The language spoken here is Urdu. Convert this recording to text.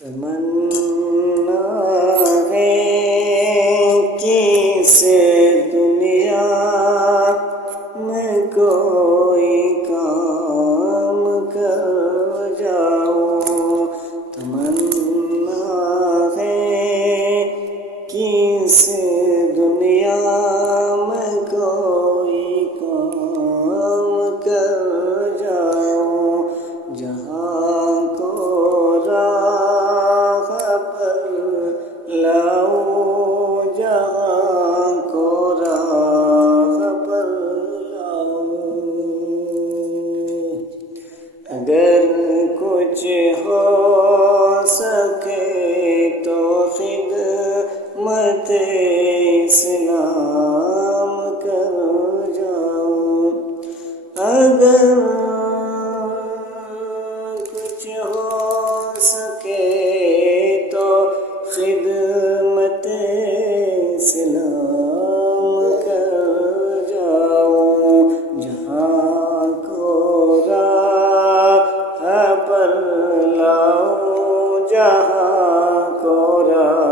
تمنا ہے کہ اس دنیا میں کوئی کام کر جاؤں، تمنا ہے کہ اس دنیا میں کوئی کام کر جاؤں، جہاں کو راہ پر لاؤں، جہاں کو راہ پر لاؤں۔ اگر کچھ ہو سکے تو خدمت اسلام کر جاؤں، اگر کچھ ہو سکے تو خدمت اسلام کر جاؤں، جہاں کو راہ پر لاؤں، جہاں کو راہ